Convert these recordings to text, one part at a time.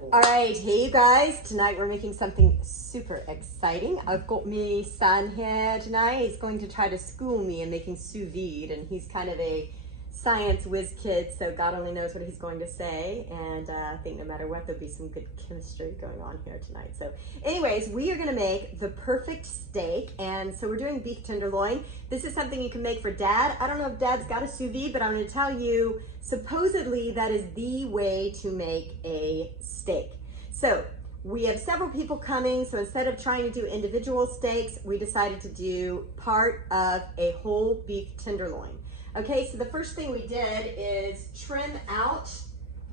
All right, hey you guys, tonight we're making something super exciting. I've got my son here tonight. He's going to try to school me in making sous vide, and he's kind of a science whiz kid, so God only knows what he's going to say, and I think no matter what, there'll be some good chemistry going on here tonight. So anyways, we are gonna make the perfect steak, and so we're doing beef tenderloin. This is something you can make for Dad. I don't know if Dad's got a sous vide, but I'm gonna tell you, supposedly that is the way to make a steak. So we have several people coming, so instead of trying to do individual steaks, we decided to do part of a whole beef tenderloin. Okay, so the first thing we did is trim out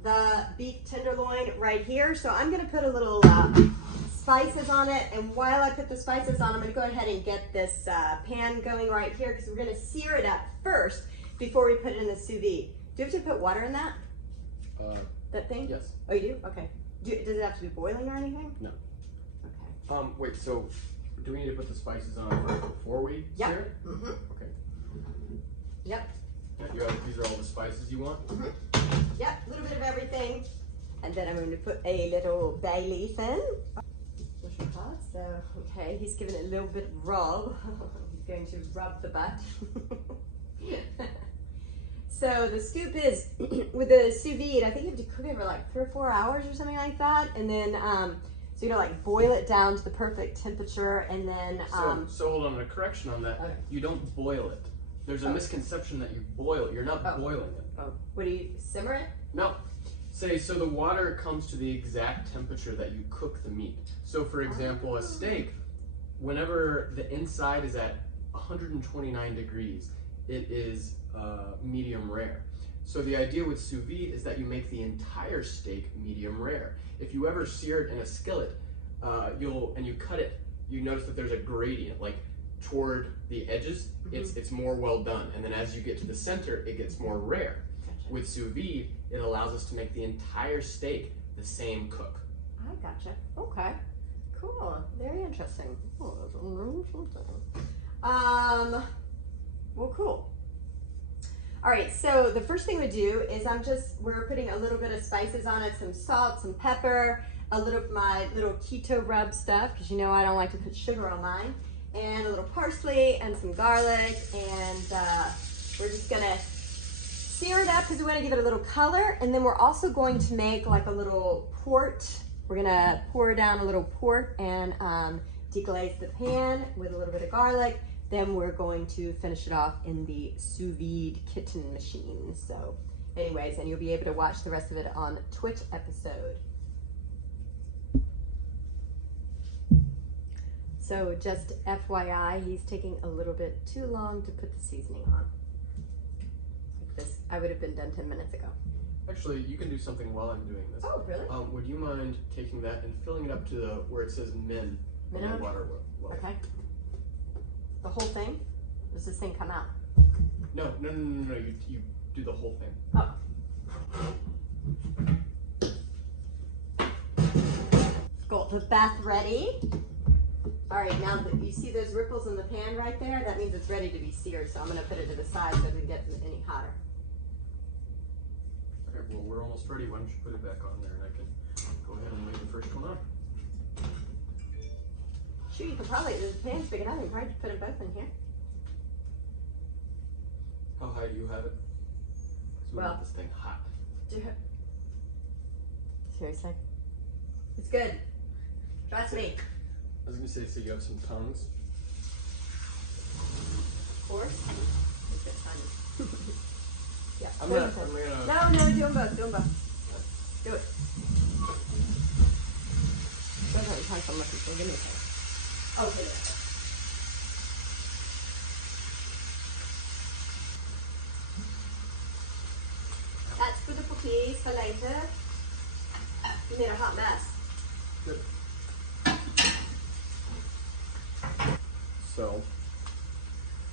the beef tenderloin right here. So I'm gonna put a little spices on it, and while I put the spices on, I'm gonna go ahead and get this pan going right here, because we're gonna sear it up first before we put it in the sous vide. Do you have to put water in that? That thing? Yes. Oh, you do? Okay. Does it have to be boiling or anything? No. Okay. Wait, so do we need to put the spices on first before we Yep. sear it? Mm-hmm. Okay. Yep. These are all the spices you want? Mm-hmm. Yep, a little bit of everything. And then I'm going to put a little bay leaf in. So, okay, he's giving it a little bit of rub. He's going to rub the butt. So the scoop is, with the sous vide, I think you have to cook it for like 3 or 4 hours or something like that. And then, so you know, like boil it down to the perfect temperature, and then... So hold on, a correction on that. Okay. You don't boil it. There's a misconception that you boil it. You're not boiling it. Oh, what do you, simmer it? No. So the water comes to the exact temperature that you cook the meat. So for example, a steak, whenever the inside is at 129 degrees, it is medium rare. So the idea with sous vide is that you make the entire steak medium rare. If you ever sear it in a skillet, and you cut it, you notice that there's a gradient, like toward the edges, it's more well done. And then as you get to the center, it gets more rare. Gotcha. With sous vide, it allows us to make the entire steak the same cook. I gotcha. Okay. Cool. Very interesting. Well, cool. All right, so the first thing we do is we're putting a little bit of spices on it, some salt, some pepper, a little of my little keto rub stuff, because you know I don't like to put sugar on mine, and a little parsley and some garlic, and we're just gonna sear it up because we want to give it a little color, and then we're also going to make like a little port. We're gonna pour down a little port and deglaze the pan with a little bit of garlic. Then we're going to finish it off in the sous vide kitten machine. So anyways, and you'll be able to watch the rest of it on Twitch episode. So just FYI, he's taking a little bit too long to put the seasoning on. Like this, I would have been done 10 minutes ago. Actually, you can do something while I'm doing this. Oh, really? Would you mind taking that and filling it up to where it says min on the water well? Okay. The whole thing? Does this thing come out? No. You do the whole thing. Oh. Got the bath ready. All right, now that you see those ripples in the pan right there, that means it's ready to be seared. So I'm going to put it to the side so it doesn't get any hotter. Okay, well, we're almost ready. Why don't you put it back on there, and I can go ahead and leave the first one on. Sure, you could probably, the pan's big enough, you can probably put them both in here. How high do you have it? So we want this thing hot. Seriously? It's good. Trust me. I was gonna say, so you have some tongues? Of course. It's good timing. Yeah. I'm gonna... No, do them both. Do them both. Do it. Don't have your tongue so much. Give me a second. Okay, there. That's for the cookies for later. You made a hot mess. Good. So,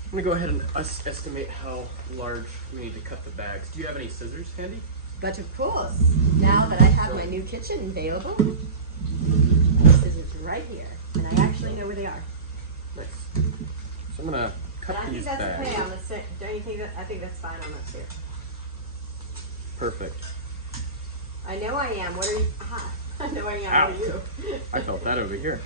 I'm gonna go ahead and estimate how large we need to cut the bags. Do you have any scissors handy? But of course, now that I have my new kitchen available, scissors right here, and I actually know where they are. Nice. So I'm gonna cut these bags. I think that's okay on the stick. Don't you think that? I think that's fine on this here. Perfect. I know I am. What are you? Ah, I'm Knowing I Ow. know you. I felt that over here.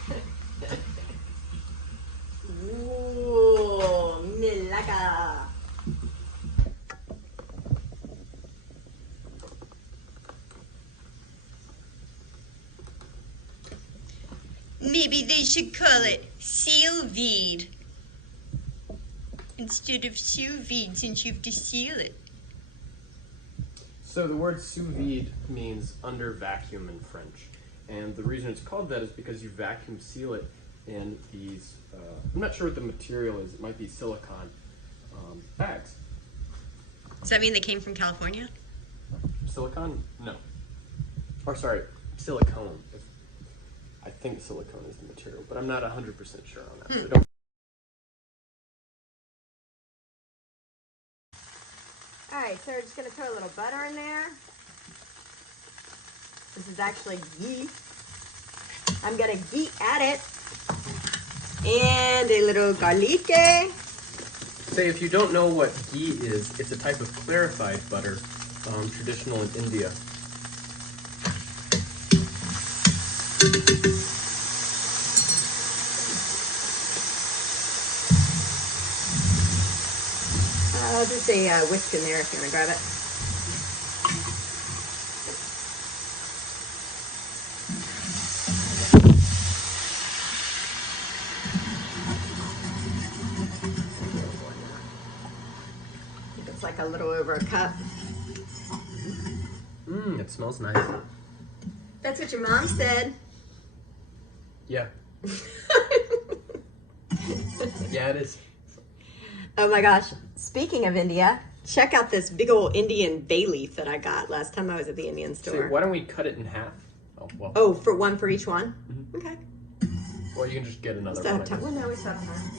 Ooh, Milaka. Maybe they should call it Vide instead of Sous Vide, since you have to seal it. So the word sous vide means under vacuum in French. And the reason it's called that is because you vacuum seal it in these, I'm not sure what the material is, it might be silicone bags. Does that mean they came from California? Silicone? No. Or sorry, silicone. I think silicone is the material, but I'm not 100% sure on that. So don't. All right, so we're just gonna throw a little butter in there. This is actually ghee. I'm gonna ghee at it. And a little garlic. Say, if you don't know what ghee is, it's a type of clarified butter, traditional in India. Just a whisk in there if you want to grab it. It's like a little over a cup. Mmm, it smells nice. That's what your mom said. Yeah. Yeah, it is. Oh my gosh. Speaking of India, check out this big old Indian bay leaf that I got last time I was at the Indian store. Say, why don't we cut it in half? Oh, well. Oh, for one for each one? Mm-hmm. Okay. Or you can just get another Still one. have time. Well, no, we still have time.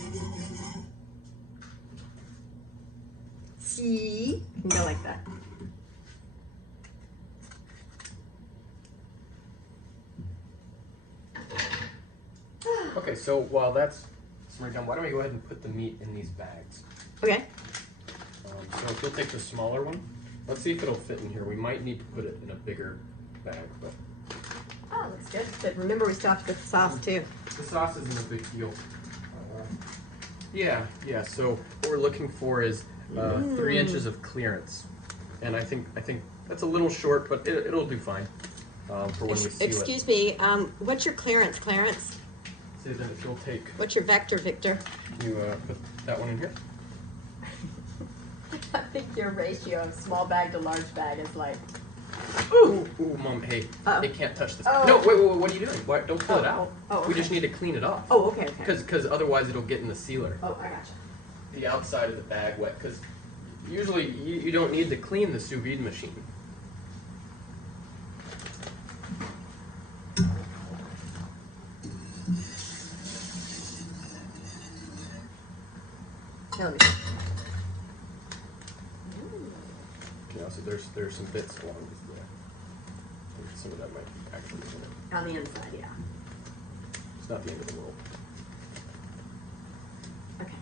See? You can go like that. Okay, so while that's simmering down, why don't we go ahead and put the meat in these bags? Okay. So if you'll take the smaller one, let's see if it'll fit in here. We might need to put it in a bigger bag, but Oh, looks good. But remember, we still have to get the sauce too. the sauce isn't a big deal. Yeah. So what we're looking for is 3 inches of clearance, and I think that's a little short, but it'll do fine for when we seal it. Excuse me. What's your clearance, Clarence? So then if you'll take, What's your vector, Victor? you put that one in here. I think your ratio of small bag to large bag is like. Ooh, Mom, hey, Uh-oh. it can't touch this. Oh. No, wait, what are you doing? Why, don't pull it out. Oh, We okay. just need to clean it off. Oh, okay. Because otherwise it'll get in the sealer. Oh, I gotcha. The outside of the bag wet, because usually you don't need to clean the sous vide machine. Now let me see. You know, so there's some bits along this. Yeah. I think some of that might actually be in it. On the inside, yeah. It's not the end of the world. Okay.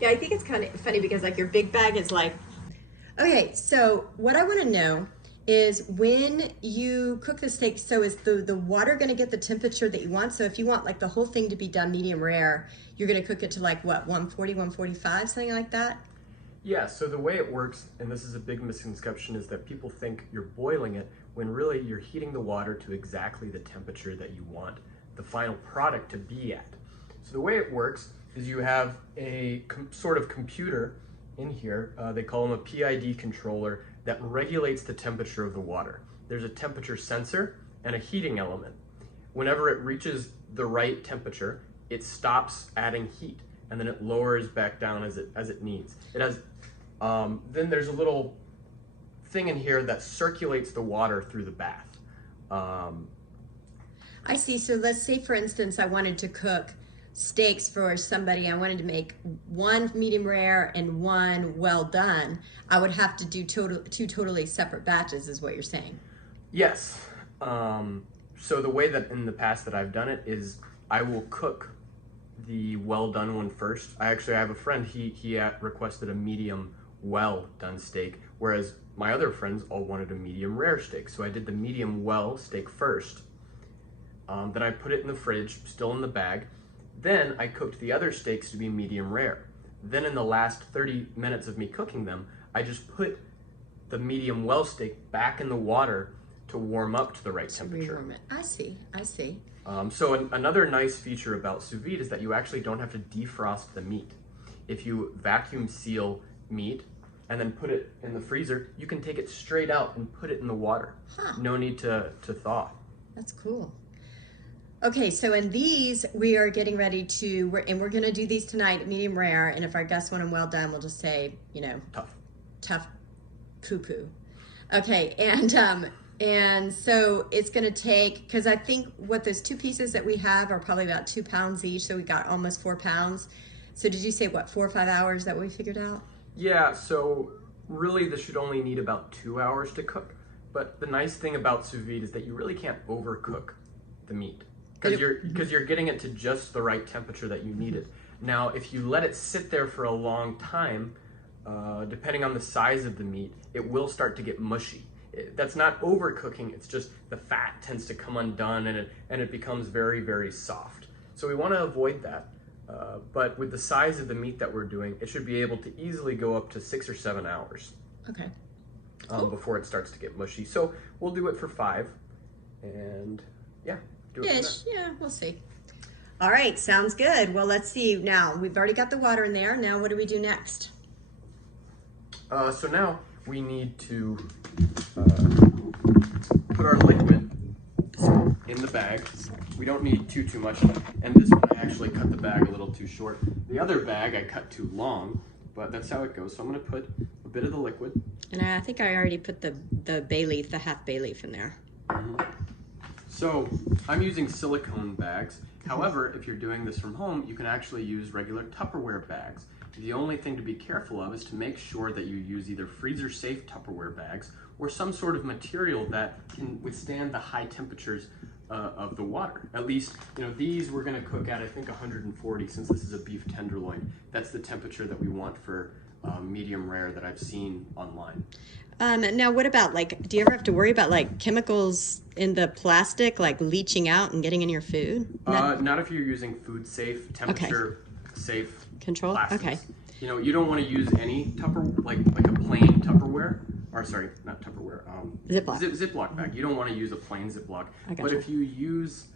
Yeah, I think it's kind of funny because like your big bag is like. Okay, so what I want to know is when you cook the steak, so is the water going to get the temperature that you want? So if you want like the whole thing to be done medium rare, you're going to cook it to like what, 140, 145, something like that? Yeah, so the way it works, and this is a big misconception, is that people think you're boiling it when really you're heating the water to exactly the temperature that you want the final product to be at. So the way it works is you have a sort of computer in here, they call them a PID controller, that regulates the temperature of the water. There's a temperature sensor and a heating element. Whenever it reaches the right temperature, it stops adding heat, and then it lowers back down as it needs. It has then there's a little thing in here that circulates the water through the bath. I see. So let's say, for instance, I wanted to cook steaks for somebody. I wanted to make one medium rare and one well done. I would have to do two totally separate batches, is what you're saying. Yes. So the way that in the past that I've done it is I will cook the well done one first. I have a friend, he requested a medium well done steak, whereas my other friends all wanted a medium rare steak. So I did the medium well steak first. Then I put it in the fridge, still in the bag. Then I cooked the other steaks to be medium rare. Then in the last 30 minutes of me cooking them, I just put the medium well steak back in the water to warm up to the right temperature. Rewarm it. I see. So another nice feature about sous vide is that you actually don't have to defrost the meat. If you vacuum seal meat and then put it in the freezer, you can take it straight out and put it in the water. No need to thaw. That's cool. Okay, so in these, we are getting ready to, we're gonna do these tonight, medium rare, and if our guests want them well done, we'll just say, you know, tough poo-poo. Okay, and so it's gonna take, because I think what those two pieces that we have are probably about 2 pounds each, so we got almost 4 pounds. So did you say, what, 4 or 5 hours that we figured out? Yeah, so really this should only need about 2 hours to cook. But the nice thing about sous vide is that you really can't overcook the meat. Because you're getting it to just the right temperature that you need it. Now, if you let it sit there for a long time, depending on the size of the meat, it will start to get mushy. That's not overcooking, it's just the fat tends to come undone and it becomes very, very soft. So we want to avoid that. But with the size of the meat that we're doing, it should be able to easily go up to 6 or 7 hours. Okay. Before it starts to get mushy. So we'll do it for 5, and yeah. Yeah, we'll see. All right, sounds good. Well, let's see. Now, we've already got the water in there. Now, what do we do next? So now we need to put our liquid in the bag. We don't need too much. And this one, I actually cut the bag a little too short. The other bag, I cut too long, but that's how it goes. So I'm going to put a bit of the liquid. And I think I already put the bay leaf, the half bay leaf in there. So I'm using silicone bags. However, if you're doing this from home, you can actually use regular Tupperware bags. The only thing to be careful of is to make sure that you use either freezer-safe Tupperware bags or some sort of material that can withstand the high temperatures of the water. At least, you know, these we're going to cook at, I think, 140, since this is a beef tenderloin. That's the temperature that we want for medium rare that I've seen online. Now, what about, like, do you ever have to worry about, like, chemicals in the plastic, like, leaching out and getting in your food? Not if you're using food safe, temperature safe control. plastics. Okay. You know, you don't want to use any like a plain Tupperware, or sorry, not Tupperware. Ziploc. Ziploc bag. You don't want to use a plain Ziploc. But if you use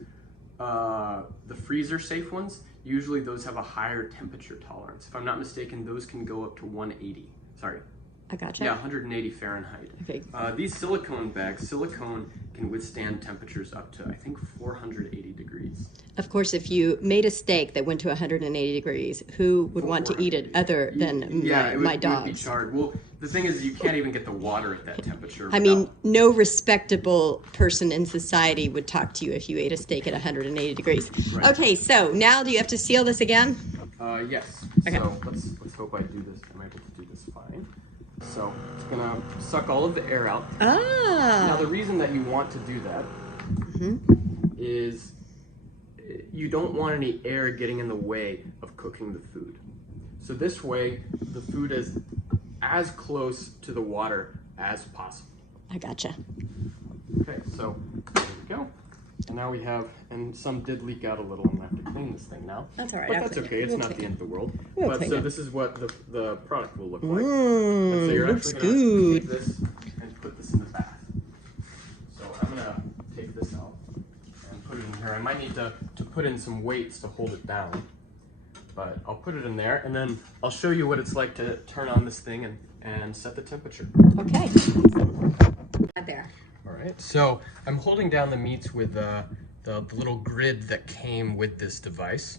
the freezer safe ones, usually those have a higher temperature tolerance. If I'm not mistaken, those can go up to 180. Sorry. I gotcha. Yeah, 180 Fahrenheit. Okay. These silicone bags, silicone can withstand temperatures up to, I think, 480 degrees. Of course, if you made a steak that went to 180 degrees, who would want to eat it other than my dogs? It would be charred. Well, the thing is, you can't even get the water at that temperature. I mean, no respectable person in society would talk to you if you ate a steak at 180 degrees. Right. Okay, so now do you have to seal this again? Yes. Okay. So let's hope I do this. I'm able to do this fine. So it's gonna suck all of the air out. Now the reason that you want to do that is you don't want any air getting in the way of cooking the food. So this way, the food is as close to the water as possible. I gotcha. Okay, so there we go. And now we have, and some did leak out a little, and I have to clean this thing now. That's all right. But that's okay. It's not the end of the world. But so this is what the product will look like. And so you're looks actually going to good. take this and put this in the bath. So I'm going to take this out and put it in here. I might need to put in some weights to hold it down. But I'll put it in there, and then I'll show you what it's like to turn on this thing and set the temperature. Okay. There. All right, so I'm holding down the meats with the little grid that came with this device.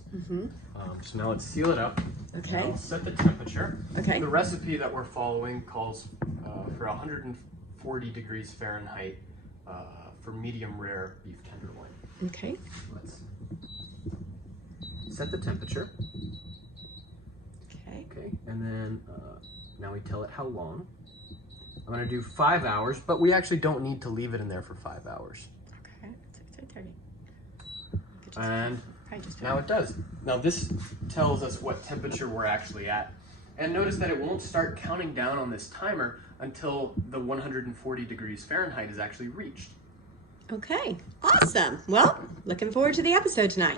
So now let's seal it up. Okay. I'll set the temperature. Okay. The recipe that we're following calls for 140 degrees Fahrenheit for medium rare beef tenderloin. Okay. Let's set the temperature. Okay. Okay, and then now we tell it how long. I'm going to do 5 hours, but we actually don't need to leave it in there for 5 hours. Okay, it's 8:30. And now it does. Now this tells us what temperature we're actually at. And notice that it won't start counting down on this timer until the 140 degrees Fahrenheit is actually reached. Okay, awesome. Well, looking forward to the episode tonight.